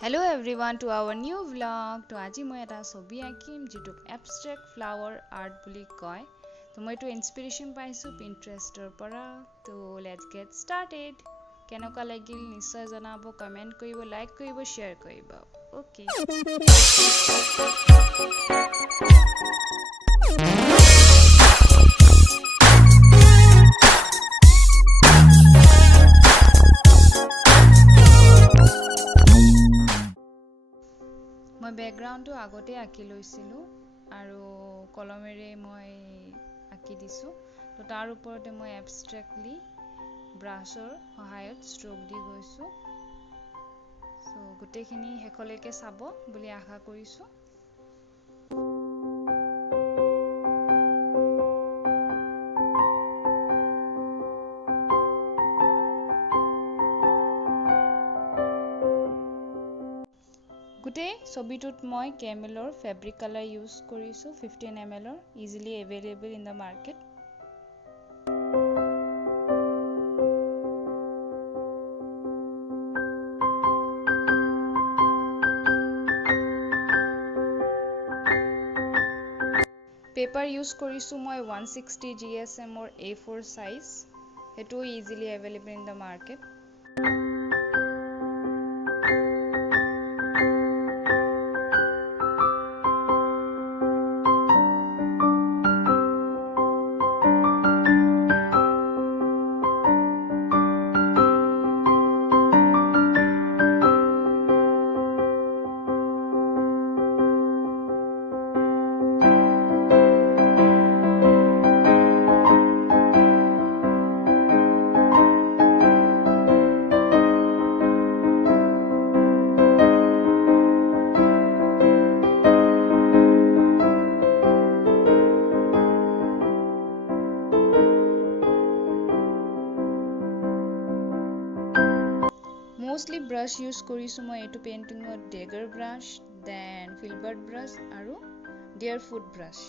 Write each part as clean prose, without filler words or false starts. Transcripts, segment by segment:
Hello everyone to our new vlog. To আজি মই এটা ছবি আঁকিম যেটো abstract flower art বুলি কয়। তো মই এইটো ইনস্পিৰেশন পাইছো Pinterestৰ পৰা। তো let's get started. কেনেকুৱা লাগিল নিশ্চয় জনাব, কমেন্ট কৰিব, লাইক কৰিব, শেয়াৰ কৰিব। ওকে। মই ব্যাকগ্ৰাউণ্ডটো আগতে আঁকি লৈছিলোঁ আৰু কলমেৰে মই আঁকি দিছোঁ। তো তাৰ ওপৰতে মই এবষ্ট্ৰেক্টলি ব্ৰাছৰ সহায়ত ষ্ট্ৰোক দি গৈছোঁ। সো গোটেইখিনি শেষলৈকে চাব বুলি আশা কৰিছোঁ। গোটেই ছবিটোত মই কেমেলৰ ফেব্ৰিক কালাৰ ইউজ কৰিছোঁ 15 ml easily available in the market. Paper use কৰিছোঁ মই 160 GSM A4 সাইজ। সেইটো easily available in the market. Mostly brush use কৰিছোঁ মই এইটো পেইন্টিঙত dagger brush, then filbert brush আৰু deerfoot brush।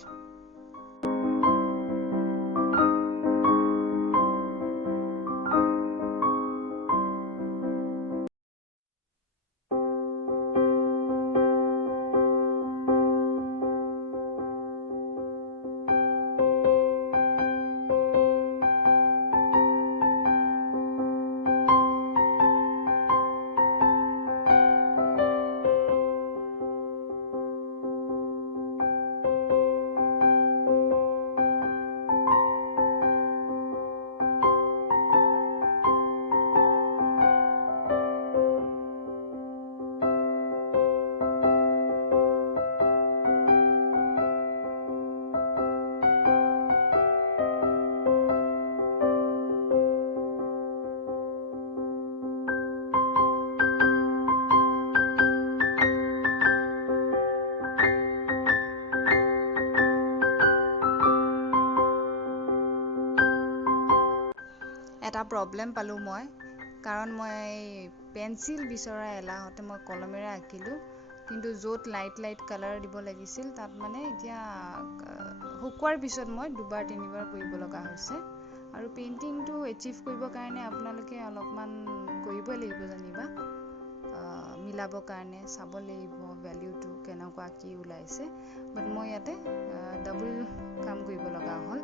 এটা প্ৰবলেম পালো মই, কাৰণ মই পেন্সিল বিচৰা এলাহতে মই কলমেৰে আঁকিলো, কিন্তু য'ত লাইট কালাৰ দিব লাগিছিল তাত মানে এতিয়া শুকুৱাৰ পিছত মই দুবাৰ তিনিবাৰ কৰিব লগা হৈছে। আৰু পেইন্টিংটো এচিভ কৰিবৰ কাৰণে আপোনালোকে অলপমান কৰিবই লাগিব জানিবা, মিলাবৰ কাৰণে চাব লাগিব ভ্যালুটো কেনেকুৱা কি ওলাইছে। বাট মই ইয়াতে ডাবল কাম কৰিব লগা হ'ল।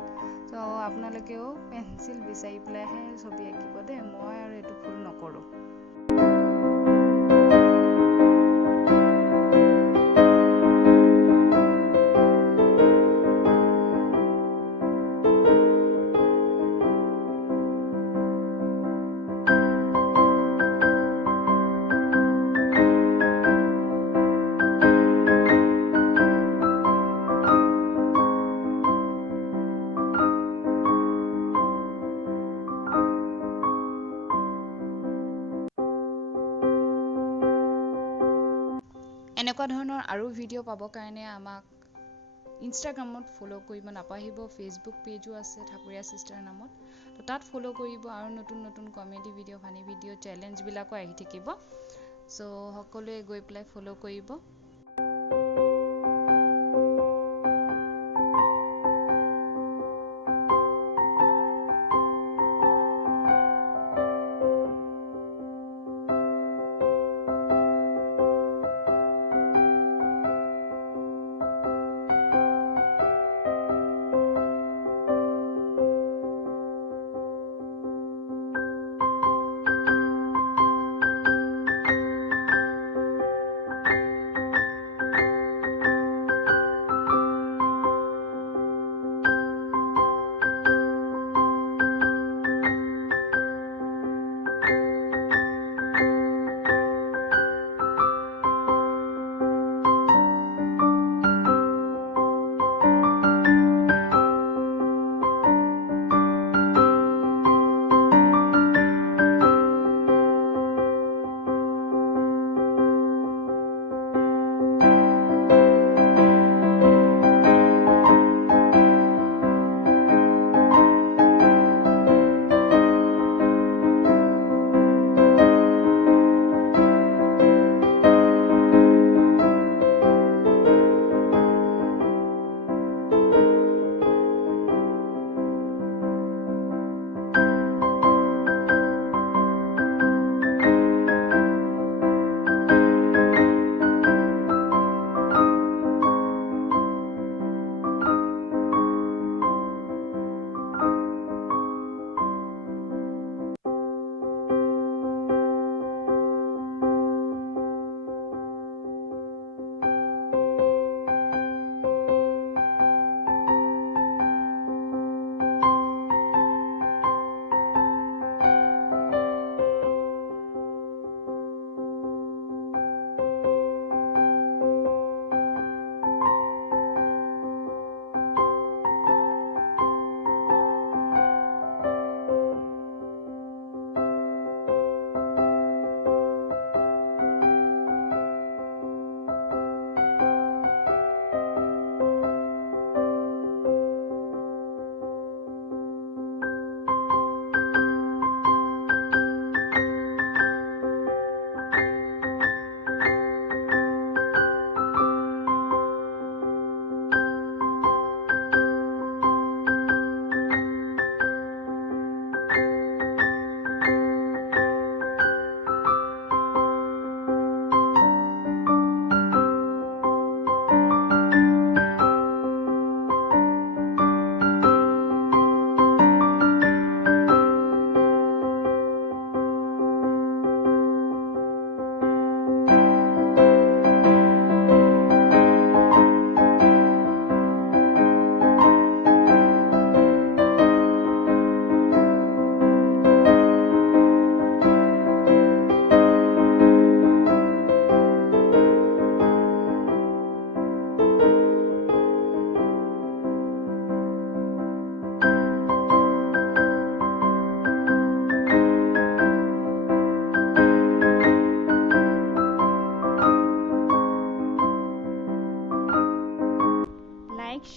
তো আপোনালোকেও পেন্সিল বিচাৰি পেলাইহে ছবি আঁকিব দেই, মই আৰু এইটো ভুল নকৰোঁ। এনেকুৱা ধৰণৰ আৰু ভিডিঅ' পাবৰ কাৰণে আমাক ইনষ্টাগ্ৰামত ফ'ল' কৰিব নাপাহৰিব। ফেচবুক পেজো আছে ঠাকুৰীয়া চিষ্টাৰ নামত, তো তাত ফ'ল' কৰিব। আৰু নতুন কমেডি ভিডিঅ', ফানি ভিডিঅ', চেলেঞ্জবিলাকো আহি থাকিব। চ' সকলোৱে গৈ পেলাই ফ'ল' কৰিব।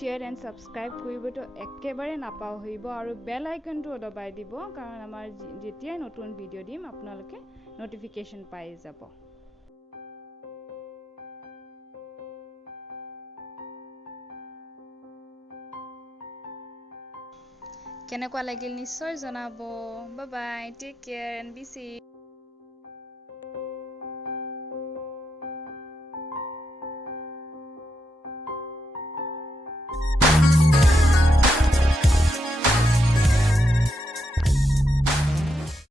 share and subscribe কৰিবটো একেবাৰে নাপাহৰিব আৰু বেল আইকনটো দবাই দিব কাৰণ আমাৰ যেতিয়াই নতুন ভিডিও দিম আপোনালোকে নোটিফিকেশন পাই যাব কেনেকুৱা লাগিল নিশ্চয় জনাব bye bye take care and বি সি